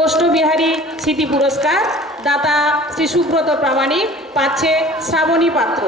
গোষ্ঠবিহারী স্মৃতি পুরস্কার দাতা শ্রী সুব্রত প্রামাণিক, পাচ্ছে শ্রাবণী পাত্র।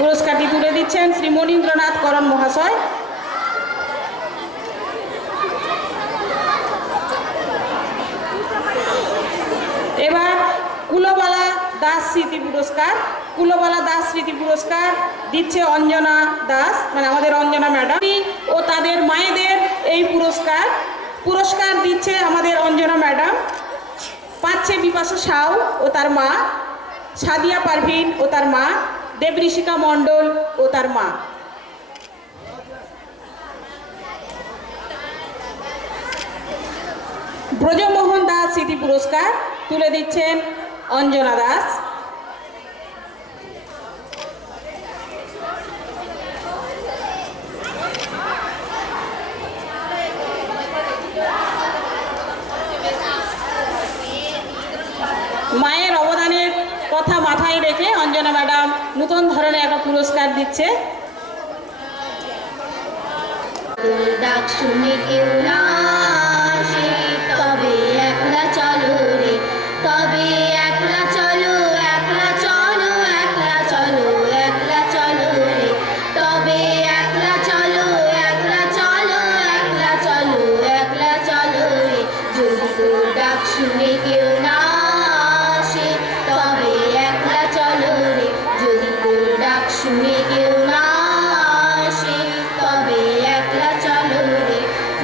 পুরস্কারটি তুলে দিচ্ছেন শ্রী মনীন্দ্রনাথ করণ মহাশয়। এবার কুলবালা দাস স্মৃতি পুরস্কার, কুলবালা দাস স্মৃতি পুরস্কার দিচ্ছে অঞ্জনা দাস, মানে আমাদের অঞ্জনা ম্যাডাম ও তাদের মায়েদের এই পুরস্কার দিচ্ছে আমাদের অঞ্জনা ম্যাডাম, পাচ্ছে বিপাশা সাউ ও তার মা সাদিয়া পারভিন ও তার মা, দেবঋষিকা মণ্ডল ও তার মা। ব্রজমোহন দাস স্মৃতি পুরস্কার তুলে দিচ্ছেন অঞ্জনা দাস। মায়ের অবদানের কথা মাথায় রেখে অঞ্জনা ম্যাডাম নতুন ধরনের একটা পুরস্কার দিচ্ছে। ডাক শুনে কেউ না আসে, তবে একলা চলো রে, তবে একলা চলো, একলা চলো, একলা চলো, একলা চলো রে, তবে একলা চলো, একলা চলো, একলা চলো, একলা চলো রে। যদি তোর ডাক শুনে কেউ না আসে, তবে একলা চলো রে, যদি তোর ডাক শুনে কেউ না আসে, তবে একলা চলো রে।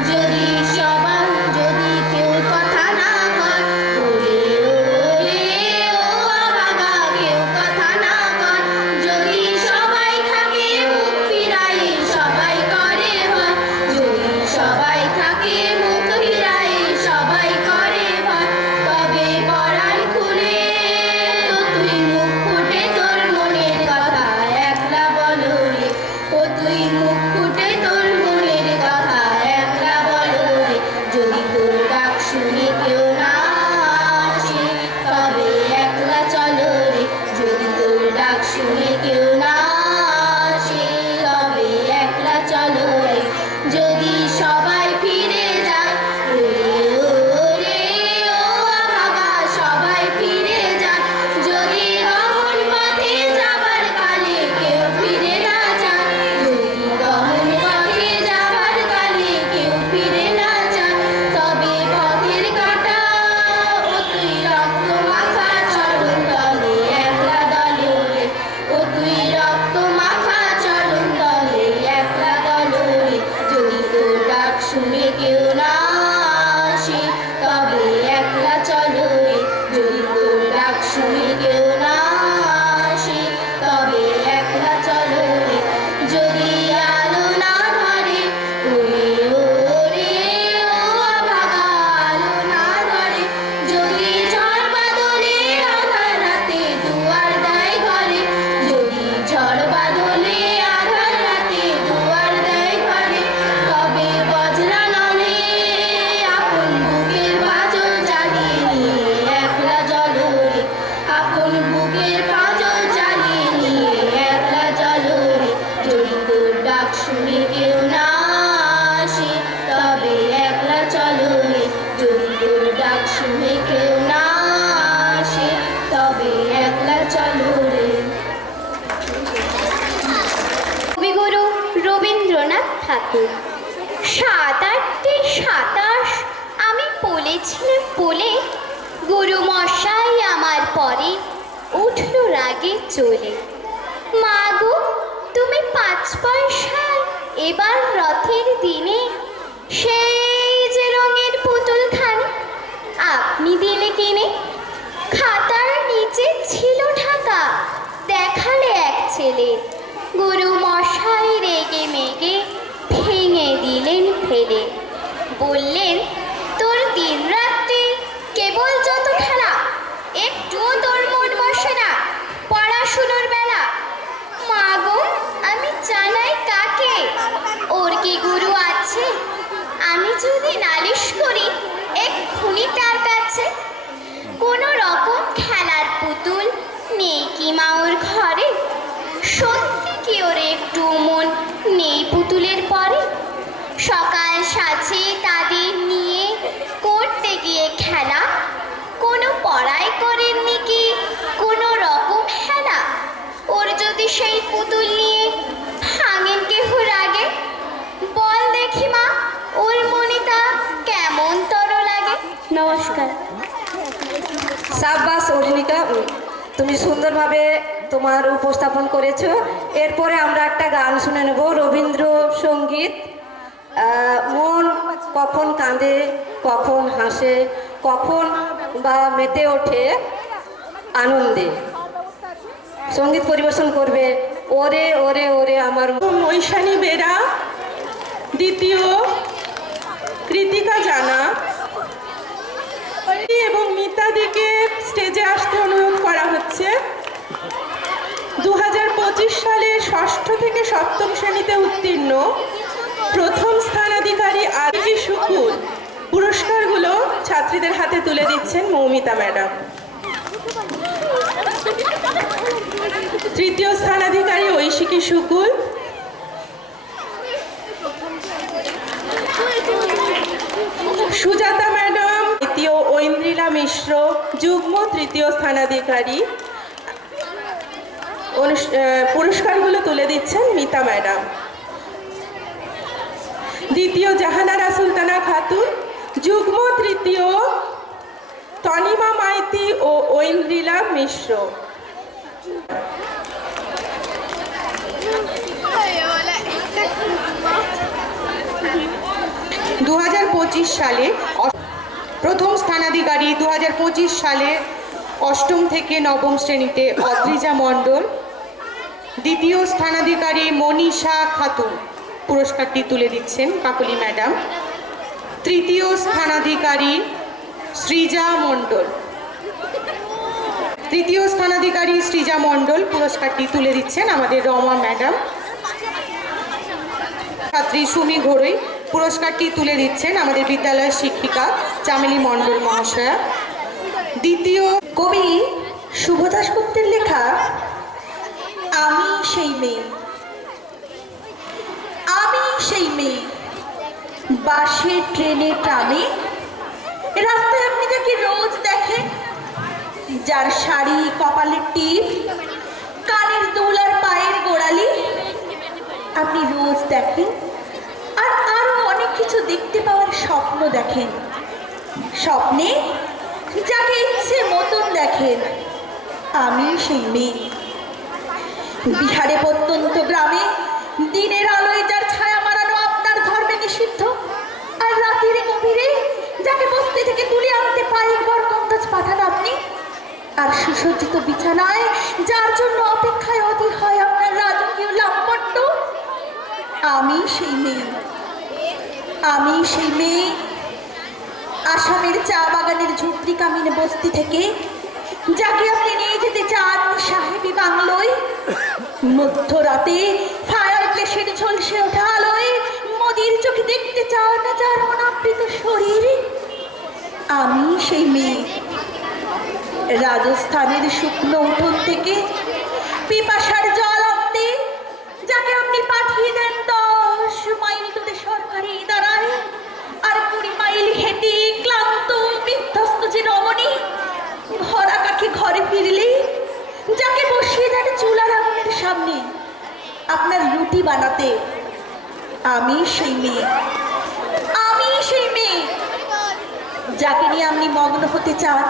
যদি সবাই, যদি কেউ কথা না কয়, ওরে ওরে ও বাবা, কেউ কথা না কয়, যদি সবাই থাকে মুখ ফিরাই, সবাই করে হয়, যদি সবাই থাকে মুখ ফিরাই, সবাই করে হয়, তবে পরাণ খুলে তো তুই মুখ ফুটে তোর মনের কথা একলা বলো রে, ও তুই মুখ ফুটে তোর মনের কথা একলা বলো রে। যদি তোর ডাক শুনে কেউ না আসে, তবে একলা চলো রে, যদি তোর ডাক শুনে কেউ না আসে, তবে একলা চলো রে। যদি সবাই ফিরে যায়, ওরে ওরে ও বাবা, সবাই ফিরে যায়, যদি গহন পথে যাবার কালে কেউ ফিরে না যায়, যদি গহন পথে যাবার কালে কেউ ফিরে না যায়, তবে পথের কাঁটা ও তুই রক্ত মাখা চরণ তলে একলা দলে রে, ও তুই রক্ত মাখা চরণ তলে একলা দলে রে। যদি তোর ডাক শুনে কেউ না আসে, তবে একলা চলো রে, যদি তোর ডাক শুনে কেউ না আসে, তবে একলা চলো রে। যদি আলো না ধরে, ওরে ওরে ও বাবা, আলো না ধরে, যদি ঝড় বাদলে আধার রাতে দুয়ার দেয় ঘরে, যদি ঝড় বাদলে আধার রাতে দুয়ার দেয় ঘরে, তবে বজ্রা নলে আপন বুকের পাঁজর জ্বালিয়ে নিয়ে একলা জ্বলো রে, আপন বুকের পাঁজর জ্বালিয়ে নিয়ে একলা জ্বলো রে। যদি তোর ডাক শুনে কেউ না আসে, তবে একলা চলো রে, যদি তোর ডাক শুনে কেউ না আসে, তবে একলা চলো রে। কবিগুরু রবীন্দ্রনাথ ঠাকুর। ৭-৮-২৭ আমি বলেছিলাম বলে গুরু মশাই আমার পরে উঠল রাগে চলে। মা গো, তুমি ৫ পয়সায় এবার রথের দিনে সেই যে রঙের পুতুলখানি আপনি দিলে কিনে, খাতার নিচে ছিল ঢাকা, দেখালে এক ছেলে। গুরু মশাই রেগে মেগে ভেঙে দিলেন ফেলে। বললেন, তোর দিন রাত্রি কেবল যত খেলা, একটুও তোর মন বসে না পড়াশুনোর বেলা। মা গো, আমি জানাই কাকে, ওর কি গুরু আছে? আমি যদি নালিশ করি এক্ষুনি তার কাছে। কোনো রকম খেলার পুতুল নেই কি মা ওর ঘরে? সত্যি কি ওর একটু মন নেই পুতুলের পরে? সকাল সাজে তাদের নিয়ে করতে গিয়ে খেলা, কোনো পড়াই করেননি কি কোনো রকম হেলা? ওর যদি সেই পুতুল নিয়ে ভাঙেন কেহ রাগে, বল দেখি মা ওর মনে তা কেমন তর লাগে। নমস্কার। সাব্বাস অরুণিকা, তুমি সুন্দরভাবে তোমার উপস্থাপন করেছো। এরপরে আমরা একটা গান শুনে নেব, রবীন্দ্রসঙ্গীত। মন কখন কাঁদে, কখন হাসে, কখন বা মেতে ওঠে আনন্দে। সঙ্গীত পরিবেশন করবে ওরে ওরে ওরে আমার মৈশানী বেরা, দ্বিতীয় কৃতিকা জানা এবং মিতাদিকে স্টেজে আসতে অনুরোধ করা হচ্ছে। 2025 সালে ষষ্ঠ থেকে সপ্তম শ্রেণীতে উত্তীর্ণ প্রথম স্থানাধিকারী আরকি শুকুর পুরস্কারগুলো ছাত্রীদের হাতে তুলে দিচ্ছেন মৌমিতা ম্যাডাম। তৃতীয় স্থানাধিকারী ঐশিকী শুকুর, সুজাতা ম্যাডাম দ্বিতীয়, ঐন্দ্রিলা মিশ্র যুগ্ম তৃতীয় স্থানাধিকারী। পুরস্কারগুলো তুলে দিচ্ছেন মিতা ম্যাডাম। দ্বিতীয় জাহানারা সুলতানা খাতুন, যুগ্ম তৃতীয় তনিমা মাইতি ও ঐন্দ্রিলা মিশ্র। 2025 সালে প্রথম স্থানাধিকারী 2025 সালে অষ্টম থেকে নবম শ্রেণীতে অদ্রিজা মণ্ডল, দ্বিতীয় স্থানাধিকারী মনীষা খাতুন পুরস্কারটি তুলে দিচ্ছেন কাকলি ম্যাডাম। তৃতীয় স্থানাধিকারী সৃজা মণ্ডল, তৃতীয় স্থানাধিকারী সৃজা মণ্ডল পুরস্কারটি তুলে দিচ্ছেন আমাদের রমা ম্যাডাম। ছাত্রী সুমি ঘোড়ই পুরস্কারটি তুলে দিচ্ছেন আমাদের বিদ্যালয়ের শিক্ষিকা চামেলি মণ্ডল মহাশয়া। দ্বিতীয় কবি শুভ দাশগুপ্তের লেখা আমি সেই মেয়ে, আমি সেই মেয়ে, বাসে ট্রেনে ট্রামে রাস্তায় আপনি যাকে রোজ দেখেন, যার শাড়ি কপালের টিপ কানের দুল আর পায়ের গোড়ালি আপনি রোজ দেখেন, আর আরো অনেক কিছু দেখতে পাওয়ার স্বপ্ন দেখেন। স্বপ্নে যাকে ইচ্ছে মতন দেখেন, আমি সেই মেয়ে। বিহারে প্রত্যন্ত গ্রামে দিনের আলোয় যার ছায়া মারানো আপনার ধর্মে নিষিদ্ধ, আর রাতের গভীরে যাকে বস্তি থেকে তুলে আনতে পায়ের বর কন্দাজ পাঠান আপনি, আর সুসজ্জিত বিছানায় যার জন্য অপেক্ষায় অধীর হয় আপনার রাজকীয় লাভপট্ট, আমি সেই মেয়ে। আমি সেই মেয়ে আসামের চা বাগানের ঝুপড়ি কামিনে বস্তি থেকে যাকে আপনি নিয়ে যেতে চান সাহেবী বাংলোয়, মধ্যরাতে ফায়ার প্লেসের ঝলসে ওঠা আলোয় মোদির চোখে দেখতে চান যার অনাবৃত শরীর, আমি সেই মেয়ে। রাজস্থানের শুকনো উঠোন থেকে পিপাসার জল আনতে যাকে আপনি পাঠিয়ে দেন 10 মাইল দূরে সরকারি দাঁড়ায়, আর 20 মাইল হেঁটে ক্লান্ত বিধ্বস্ত যে রমণী ভরা কাকে ঘরে ফিরলে যাকে বসিয়ে দেন চুলার আগুনের সামনে আপনার রুটি বানাতে, আমি সেই মেয়ে। আমি সেই মেয়ে যাকে নিয়ে আপনি মগ্ন হতে চান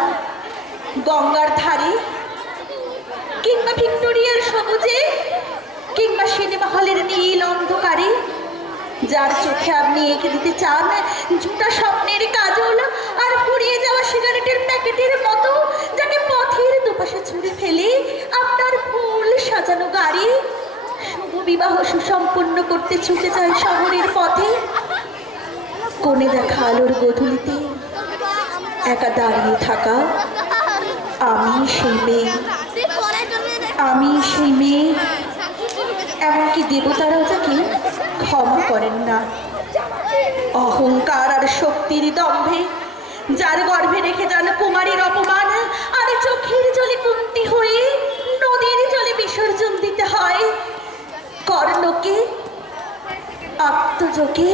গঙ্গার ধারে, কিংবা ভিক্টোরিয়ার সবুজে, কিংবা সিনেমা হলের নীল অন্ধকারে, যার চোখে আপনি এঁকে দিতে চান ঝুটা স্বপ্নের কাজল আর ফুরিয়ে যাওয়া সিগারেটের প্যাকেটের মতো, যাকে পথের দুপাশে ছুঁড়ে ফেলে আপনার ফুল সাজানো গাড়ি শুভ বিবাহ সুসম্পন্ন করতে ছুটে যায় শহরের পথে। কোণে দেখা আলোর গধূলিতে একা দাঁড়িয়ে থাকা, আমি সেই মেয়ে। আমি সেই মেয়ে, এমনকি দেবতারাও যাকে ক্ষমা করেন না। অহংকার আর শক্তির দম্ভে যার গর্ভে রেখে যান কুমারীর অপমান, আর চোখের জলে কুন্তি হয়ে নদীর জলে বিসর্জন দিতে হয় কর্ণকে, আত্মযোগে,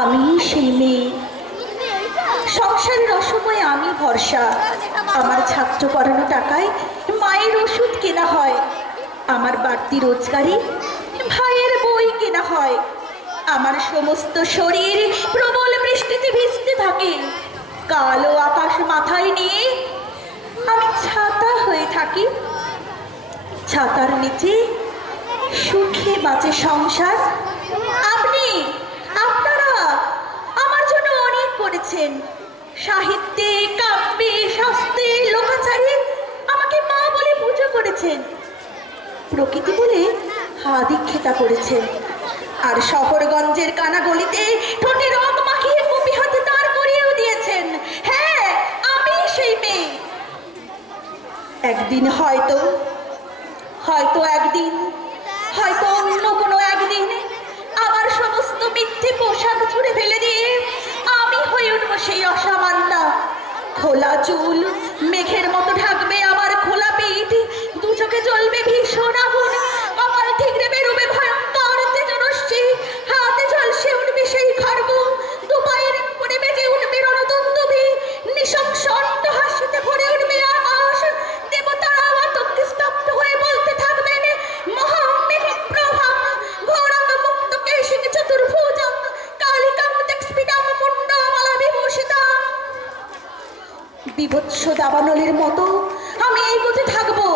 আমি সেই মেয়ে। সংসারের অসময়ে আমি ভরসা, আমার ছাত্র পড়ানো টাকায় মায়ের ওষুধ কেনা হয়, আমার বাড়তি রোজগারে ভাইয়ের বই কেনা হয়, আমার সমস্ত শরীর প্রবল বৃষ্টিতে ভিজতে থাকে, কালো আকাশ মাথায় নিয়ে আমি ছাতা হয়ে থাকি, ছাতার নিচে সুখে বাঁচে সংসার। আপনারা আমার জন্য অনেক করেছেন, সাহিত্যে, কাব্যে, শাস্ত্রে, লোকাচারে আমাকে মা বলে পুজো করেছেন, প্রকৃতি বলে আদিক্ষেতা করেছেন, আর শহরগঞ্জের কানাগলিতে ঠোঁটে রং মাখিয়ে কপি হাতে দাঁড় করিয়েও দিয়েছেন। হ্যাঁ, আমি সেই মেয়ে। একদিন হয়তো একদিন, হয়তো অন্য কোনো একদিন আমার সমস্ত মিথ্যে পোশাক ছুঁড়ে ফেলে দিয়ে আমি হয়ে উঠবো সেই অসামান্য। খোলা চুল মেঘের মতো ঢাকবে আমার খোলা পিঠ, দু চোখে জ্বলবে ভীষণ আগুন, আমার ঠিকরে বেরোবে ভয়ঙ্কর তেজরশ্মি, হাতে ঝলসে উঠবে সেই খড়গ, দু পায়ের উপরে বেজে উঠবে রণদন্দুভি, নৃশংস হাসিতে ভরে উঠবে আকাশ, দেবতারা আতঙ্কে স্তব্ধ হয়ে বলতে থাকবেন মহামেঘ প্রভাং ঘোরাং মুক্ত কেশিং চতুর্ভুজং কালিকাং তেক্সপিটাং মুন্ডমালা বিভূষিতাং। বিভৎস দাবানলের মতো আমি এগোতে থাকবো,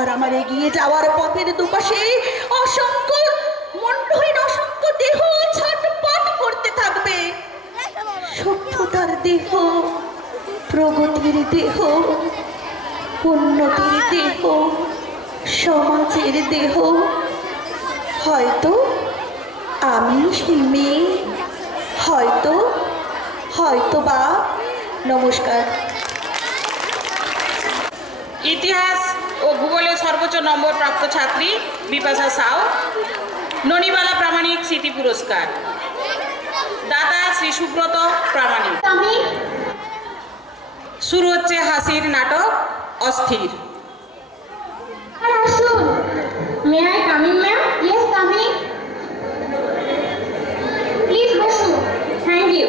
আর আমার এগিয়ে যাওয়ার পথের দুপাশে অসংখ্য মণ্ডহীন অসংখ্য দেহ ছটপট করতে থাকবে। সভ্যতার দেহ, প্রগতির দেহ, উন্নতির দেহ, সমাজের দেহ। হয়তো আমি সেই মেয়ে, হয়তো বা। নমস্কার। ইতিহাস ও ভূগোলে সর্বোচ্চ নম্বর প্রাপ্ত ছাত্রী বিপাশা সাউ, ননিবালা প্রামাণিক স্মৃতি পুরস্কার, দাদা শ্রী সুব্রত প্রামাণিক। আমি শুরু হচ্ছে হাসির নাটক অস্থির। আসুন। May I coming ma'am? Yes coming. Please বসুন। Thank you.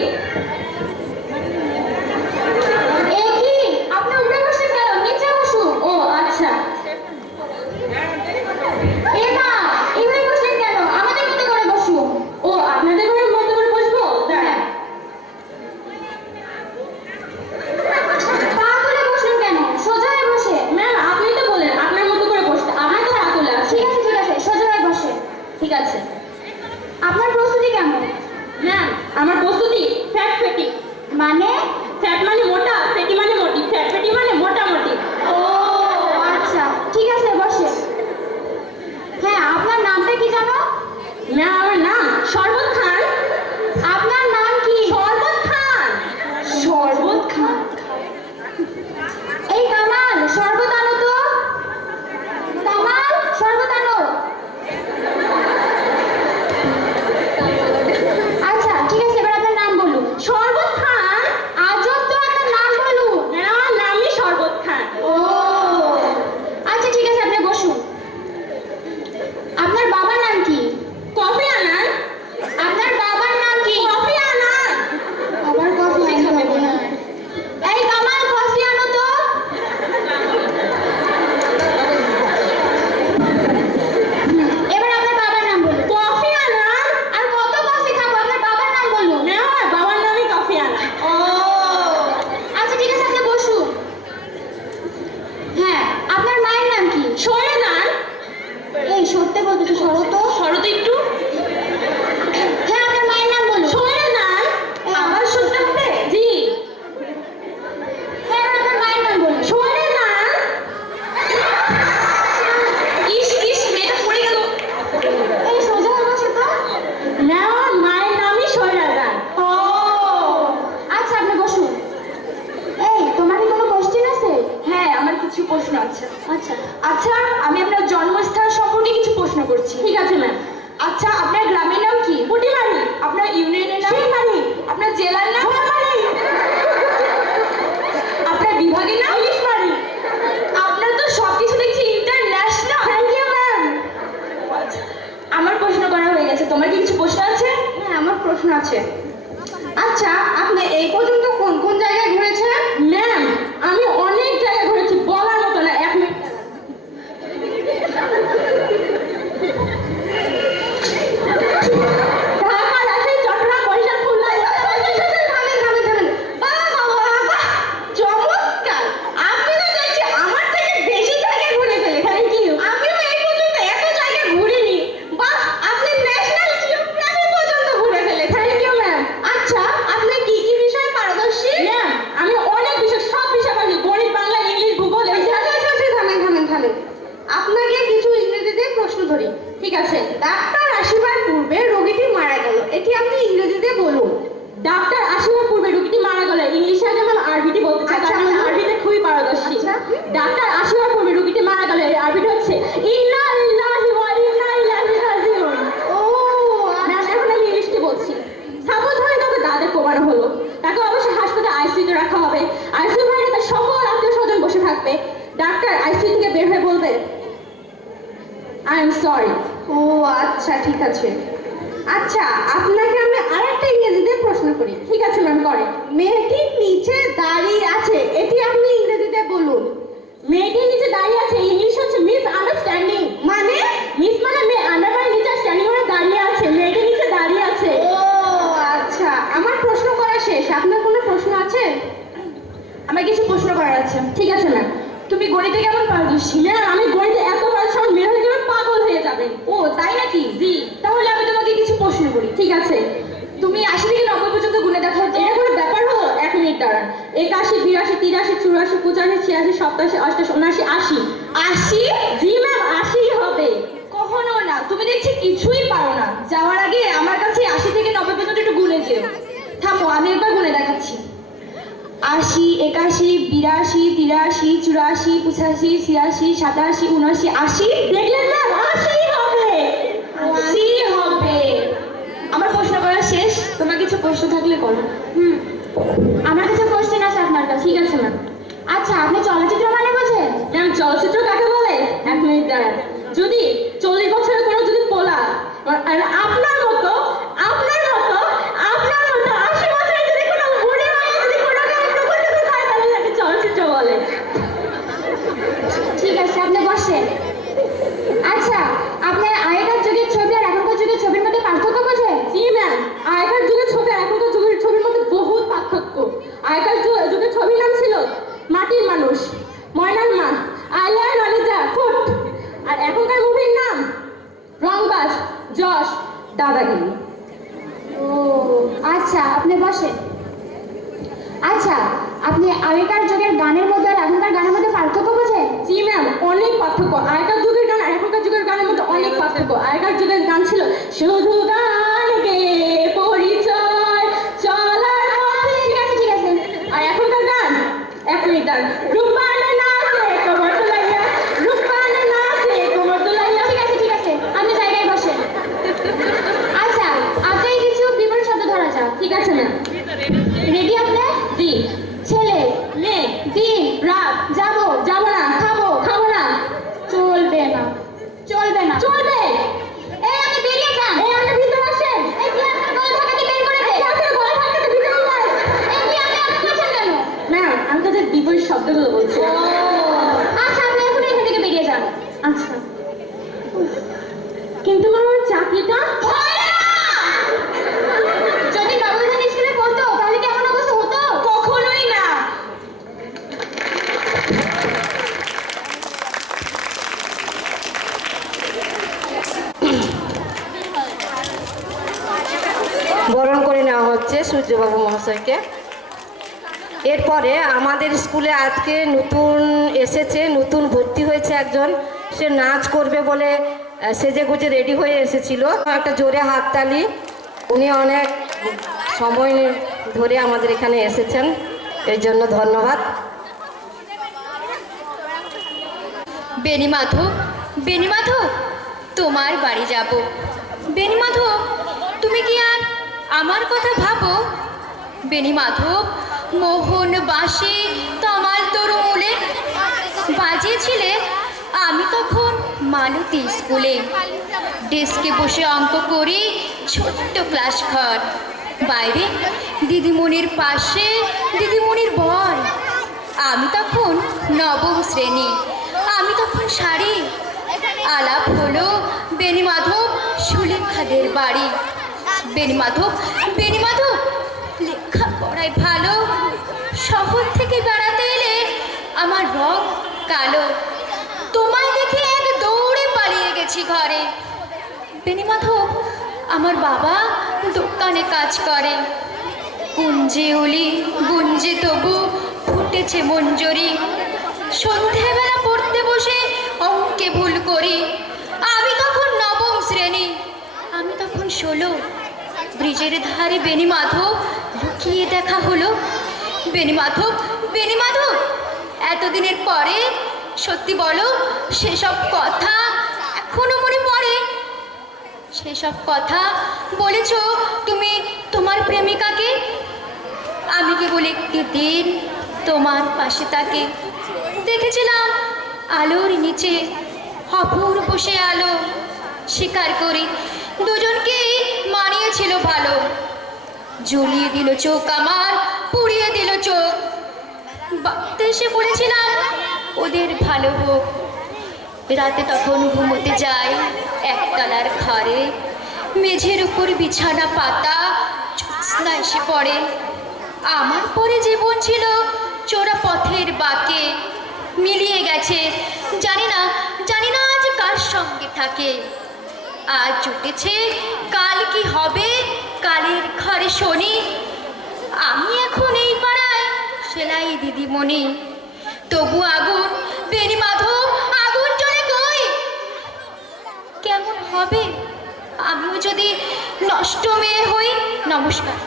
আপনি উপরে বসে কেন? নিচে বসুন। ও আচ্ছা। এইভাবে বসলেন কেন? আমাদের মতো করে বসুন। ও আপনাদের ঘরের মতো করে বসবো? দাঁড়ান। পা তুলে বসলেন কেন? সোজা হয়ে বসে। ম্যাম আপনি তো বলেন আপনার মতো করে বসতে, আমার তো পা তোলা আছে। ঠিক আছে সোজা হয়ে বসে। ঠিক আছে। আপনার প্রস্তুতি কেমন? ম্যাম আমার প্রস্তুতি ফ্যাট ফেটি। মানে? ফ্যাট মানে মোটা, ফেটি মানে মোটি, ফ্যাট ফেটি মানে মোটামুটি। ও আচ্ছা ঠিক আছে বসে। হ্যাঁ আপনার নামটা কি জানো? ম্যাম আমার নাম শরবত খান। আপনার নাম কি? শরবত খান। শরবত খান। এই কামাল শরবত আনো তো। কামাল শরবত আনো। আচ্ছা ঠিক আছে এবার আপনার নাম বলুন। শরবত খান। আজব তো, আপনার নাম বলুন। আমার নামই শরবত খান। ও আচ্ছা ঠিক আছে আপনি বসুন। আপনার বাবার নাম কি? Kofi Annan. আপনার বাবার নাম কি? Kofi Annan. আবার কফি আনতে হবে না। এই কামাল কফি আনো তো। এবার আপনার বাবার নাম বলুন। Kofi Annan. আর কত কফি খাবো? আপনার বাবার নাম বলুন। না আমার বাবার নামই কফি আনান। ও আচ্ছা ঠিক আছে আপনি বসুন। হ্যাঁ আপনার মায়ের নাম কি? সরেনান। এই সরতে বলতেছো, সরো তো। সরো তো একটু। হ্যাঁ আপনার মায়ের নাম বলুন। সরেনান। আবার সরতে হবে? জি। হ্যাঁ আপনার মায়ের নাম বলুন। সরেনান। ইস মেয়েটা পড়ে গেল। এই সোজা হয়ে বসে তো। না আমার মায়ের নামই সরেনান। ও আচ্ছা আপনি বসুন। এই তোমার কি কোনো কোশ্চেন আছে? হ্যাঁ আমার কিছু প্রশ্ন আছে। আচ্ছা আমি আপনার জন্মস্থান সম্পর্কে কিছু প্রশ্ন করছি। ঠিক আছে ম্যাম। আচ্ছা আপনার গ্রামের নাম কি? বুটিমারি। আপনার ইউনিয়নের নাম? শিবমারি। আপনার জেলার নাম? ধনবাড়ি। আপনার বিভাগের নাম? ইলিশবাড়ি। আপনার তো সবকিছু দেখছি ইন্টারন্যাশনাল। Thank you ma'am. আমার প্রশ্ন করা হয়ে গেছে, তোমার কি কিছু প্রশ্ন আছে? হ্যাঁ আমার প্রশ্ন আছে। আচ্ছা আপনি এই পর্যন্ত কোন কোন জায়গায় ঘুরেছেন? ম্যাম আমি অনেক জায়গায় ঘুরেছি, বলার মতো না। এক মিনিট। ঢাকা, রাজশাহী, চট্টগ্রাম, বরিশাল, খুলনা। চমৎকার। আপনি তো দেখছি আমার থেকে বেশি জায়গায় ঘুরে ফেলে। Thank you. আমিও এই পর্যন্ত এত জায়গায় ঘুরিনি। বাহ আপনি ন্যাশনাল জিওগ্রাফি পর্যন্ত ঘুরে ফেলে। Thank you ma'am. আচ্ছা আপনি কি কি বিষয়ে পারদর্শী? ম্যাম আমি অনেক বিষয়, সব বিষয় পারি। গণিত ডাক্তার আসিবার পূর্বে রোগীটি মারা গেল। ইংলিশে আগে ম্যাম আরবিটি বলতে চাই, কারণ আমি আরবিতে খুবই পারদর্শী। ডাক্তার আসিবার পূর্বে রোগীটি মারা গেল, এর আরবিটি হচ্ছে ইন্না লিল্লাহি ওয়া ইন্না ইলাইহি রাজিউন। ও ম্যাম, এখন আমি ইংলিশটি বলছি। সাপোজ ধরে কাউকে দাঁতে কোবানো হলো, তাকে অবশ্যই হাসপাতালে আইসিইউতে রাখা হবে। আইসিইউ বাইরে তার সকল আত্মীয় স্বজন বসে থাকবে। ডাক্তার আইসিইউ থেকে বের হয়ে বলবে আই এম সরি। ও আচ্ছা, ঠিক আছে। আচ্ছা, আপনাকে আমি আরেকটা ইংরেজিতে প্রশ্ন করি। ঠিক আছে ম্যাম, করে। মেয়েটির নিচে দাঁড়িয়ে আছে, এটি আপনি ইংরেজিতে বলুন। মেয়েটির নিচে দাঁড়িয়ে আছে, ইংলিশ হচ্ছে মিস আন্ডারস্ট্যান্ডিং। মানে? মিস মানে মেয়ে, আন্ডার মানে নিচে, স্ট্যান্ডিং মানে দাঁড়িয়ে আছে। মেয়েটির নিচে দাঁড়িয়ে আছে। ও আচ্ছা, আমার প্রশ্ন করা শেষ। আপনার কোনো প্রশ্ন আছে? আমার কিছু প্রশ্ন করার আছে। ঠিক আছে ম্যাম। তুমি গণিতে কেমন পারদর্শী? ম্যাম, আমি গণিতে এত পারদর্শী, আমার মেয়ে হয়ে যাবে, পাগল হয়ে যাবে। ও তাই নাকি? জি। তাহলে আমি তোমাকে কিছু প্রশ্ন করি। ঠিক আছে। তুমি 80 থেকে 90 পর্যন্ত গুণে দেখাও। এটা কোনো ব্যাপার হলো? 1 মিনিট দাঁড়ান। 81, 82, 83, 84, 85, 86, 87, 88, 89, 80। 80? জি ম্যাম, 80 হবে। কখনো না, তুমি দেখছি কিছুই পারো না। যাওয়ার আগে আমার কাছে 80 থেকে 90 পর্যন্ত একটু গুণে যেও। থামো, আমি একবার গুণে দেখাচ্ছি। 80, 81, 82, 83, 84, 85, 86, 87, 79, 80। দেখলেন ম্যাম, 80 হবে। 80 হবে। আমার প্রশ্ন করা শেষ। তোমার কিছু প্রশ্ন থাকলে করো। আমার কাছে কোশ্চেন আছে আপনার কাছে। ঠিক আছে ম্যাম। আচ্ছা, আপনি চলচ্চিত্র মানে বোঝেন? ম্যাম, চলচ্চিত্র কাকে বলে? 1 মিনিট দাঁড়ান। যদি 40 বছরের কোনো যদি পোলা আর আপনার মতো 80 বছরের যদি কোনো বুড়ি হয়, যদি কোনো টুকুটুকু খায়, তাহলে তাকে চলচ্চিত্র বলে। ঠিক আছে, আপনি বসেন। আচ্ছা, আপনি আগেকার যুগের ছবি আর এখনকার যুগের ছবির মধ্যে পার্থক্য বোঝেন? জি ম্যাম, আগেকার যুগের ছবি আর এখনকার যুগের ছবির মধ্যে বহুত পার্থক্য। আগেকার যুগের ছবির নাম ছিল মাটির মানুষ, ময়নার মা, আলিয়া ললিতা, ফুট। আর এখনকার মুভির নাম রংবাজ, যশ, দাদাগিরি। ও আচ্ছা, আপনি বসেন। আচ্ছা, আপনি আগেকার যুগের গানের মধ্যে আর এখনকার গানের মধ্যে পার্থক্য বোঝেন? জি ম্যাম, অনেক পার্থক্য। আগেকার যুগের গান আর এখনকার যুগের গানের মধ্যে অনেক পার্থক্য। আগেকার যুগের গান ছিল শুধু গান গেয়ে পরিচয় চলার পথে। ঠিক আছে, ঠিক আছে। আর এখনকার গান 1 মিনিট দাঁড়ান। রূপানে নাচে কোমর দুলাইয়া, রূপানে নাচে কোমর দুলাইয়া। ঠিক আছে, ঠিক আছে, আপনি জায়গায় বসেন। আচ্ছা, আপনাকে কিছু বিবরণ শব্দ ধরা যাক। ঠিক আছে ম্যাম। রেডি আপনি? জি। ছেলে, মেয়ে, দিন, রাত, যাবো, যাবো না, খাবো, খাবো না, চলবে না, চলবে না, চলবে। এই আপনি বেরিয়ে যান। এই আপনি ভিতরে আসেন। এই কি আপনার গলা ঢাকাতে বের করে দে। আসেন, গলা ঢাকাতে ভিতরে যান। এই কি আপনি আসছেন কেন? ম্যাম, আমি তাদের বিপরীত শব্দগুলো বলছি। আচ্ছা, আপনি এখন এখান থেকে বেরিয়ে যান। আচ্ছা, কিন্তু আমার চাকরিটা যদি বাবুধান স্কুলে পড়তো তাহলে কি এমন অবস্থা হতো? কখনোই না। বরণ করে নেওয়া হচ্ছে সূর্যবাবু মহাশয়কে। এরপরে আমাদের স্কুলে আজকে নতুন এসেছে, নতুন ভর্তি হয়েছে একজন। সে নাচ করবে বলে সেজে গুজে রেডি হয়ে এসেছিল। একটা জোরে হাততালি। উনি অনেক সময় ধরে আমাদের এখানে এসেছেন, এর জন্য ধন্যবাদ। বেনি মাধব, বেনি মাধব, তোমার বাড়ি যাব। বেনি মাধব, তুমি কি আর আমার কথা ভাবো? বেনি মাধব, মোহন বাঁশি তমাল তরুমূলে বাজিয়েছিলে আমি তখন মালতী স্কুলে। ডেস্কে বসে অঙ্ক করি, ছোট্ট ক্লাস ঘর। বাইরে দিদিমণির পাশে দিদিমণির বর। আমি তখন নবম শ্রেণী, আমি তখন শাড়ি। আলাপ হলো বেনি মাধব সুলেখাদের বাড়ি। বেনি মাধব, বেনি মাধব, লেখাপড়ায় ভালো। শহর থেকে বেড়াতে এলে আমার রং কালো। তোমায় দেখে এক দৌড়ে পালিয়ে গেছি ঘরে। বেনি মাধব, আমার বাবা দোকানে কাজ করে। গুঞ্জে উলি গুঞ্জে তবু ফুটেছে মঞ্জরি। সন্ধেবেলা পড়তে বসে অঙ্কে ভুল করি। আমি তখন নবম শ্রেণী, আমি তখন 16। ব্রিজের ধারে বেনি মাধব লুকিয়ে দেখা হলো। বেণীমাধব, বেণীমাধব, এতদিনের পরে সত্যি বলো, সেসব কথা এখনো মনে পড়ে? সেসব কথা বলেছ তুমি তোমার প্রেমিকাকে? আমি কেবল একটি দিন তোমার পাশে তাকে দেখেছিলাম আলোর নিচে, অপূর্ব সে আলো। স্বীকার করি দুজনকেই মানিয়েছিল ভালো। জ্বলিয়ে দিল চোখ আমার, পুড়িয়ে দিল চোখ। বাড়িতে এসে বলেছিলাম ওদের ভালো হোক। রাতে তখন ঘুমোতে যাই একতলার ঘরে, মেঝের উপর বিছানা পাতা, জ্যোৎস্না এসে পড়ে। আমার পরে জীবন ছিল চোরা পথের বাঁকে, মিলিয়ে গেছে জানি না, জানি না আজ কার সঙ্গে থাকে। আজ জুটেছে, কাল কি হবে, কালের ঘরে শনি। আমি এখন এই পাড়ায় সেলাই দিদিমণি, তবু আগুন, বেণীমাধব, আগুন চলে কই? কেমন হবে আমিও যদি নষ্ট মেয়ে হই? নমস্কার।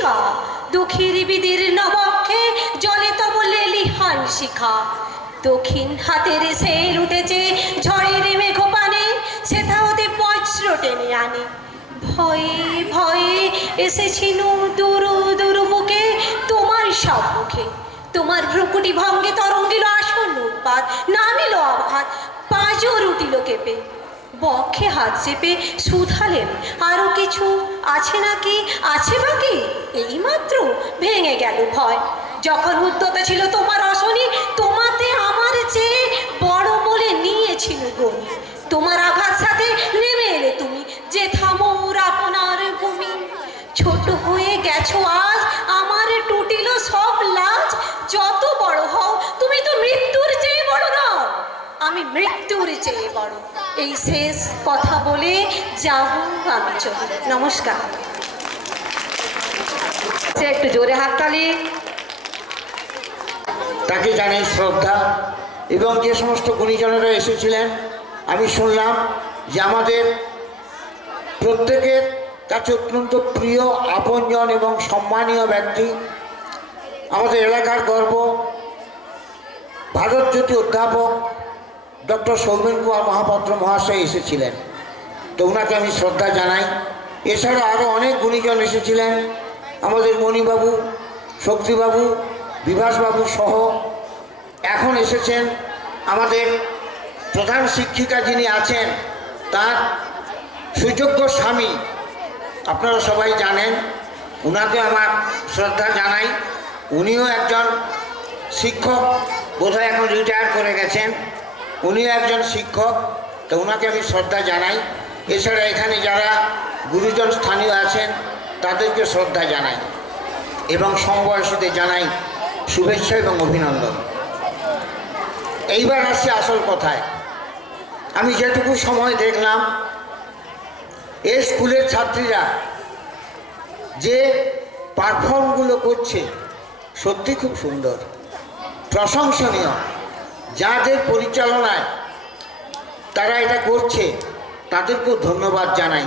শিখা দুঃখীর বিদির নবক্ষে জলে তব লেলিহান শিখা দক্ষিণ হাতের সের উঠেছে ঝড়ের মেঘপানে সেথা হতে বজ্র টেনে আনে ভয়ে ভয়ে এসেছি দুরু দুরু বুকে তোমার সম্মুখে তোমার ভ্রুকুটি ভঙ্গে তরঙ্গিল আসন্ন উৎপাত নামিল আঘাত পাঁজর উঠিল কেঁপে বক্ষে হাত চেপে শুধালেন আরো কিছু আছে নাকি আছে বাকি এইমাত্র ভেঙে গেল ভয় যখন উদ্যত ছিল তোমার আসনি তোমাতে আমার চেয়ে বড় বলে নিয়েছিল গমি তোমার আঘাত সাথে নেমে এলে তুমি যে থামোর আপনার ভূমি ছোট হয়ে গেছো আজ আমার টুটিল সব লাজ যত বড় হও তুমি তো মৃত্যুর চেয়ে বড় নও আমি মৃত্যুর চেয়ে বড় এই শেষ কথা বলে যাব আমি চলি নমস্কার একটু জোরে হাততালি। তাকে জানাই শ্রদ্ধা এবং যে সমস্ত গুণীজনেরা এসেছিলেন আমি শুনলাম যে আমাদের প্রত্যেকের কাছে অত্যন্ত প্রিয় আপনজন এবং সম্মানীয় ব্যক্তি আমাদের এলাকার গর্ব ভারতজ্যোতি অধ্যাপক ডক্টর সৌমেন কুমার মহাপাত্র মহাশয় এসেছিলেন, তো ওনাকে আমি শ্রদ্ধা জানাই। এছাড়া আরও অনেক গুণীজন এসেছিলেন, আমাদের মণিবাবু, শক্তিবাবু, বিভাসবাবু সহ। এখন এসেছেন আমাদের প্রধান শিক্ষিকা যিনি আছেন তার সুযোগ্য স্বামী, আপনারা সবাই জানেন, ওনাকে আমার শ্রদ্ধা জানাই। উনিও একজন শিক্ষক, বোধহয় এখন রিটায়ার করে গেছেন, উনিও একজন শিক্ষক, তো ওনাকে আমি শ্রদ্ধা জানাই। এছাড়া এখানে যারা গুরুজন স্থানীয় আছেন তাদেরকে শ্রদ্ধা জানাই এবং সমবয়সীদের জানাই শুভেচ্ছা এবং অভিনন্দন। এইবার আসছি আসল কথায়। আমি যেটুকু সময় দেখলাম এই স্কুলের ছাত্রীরা যে পারফর্মগুলো করছে সত্যি খুব সুন্দর, প্রশংসনীয়। যাদের পরিচালনায় তারা এটা করছে তাদেরকেও ধন্যবাদ জানাই।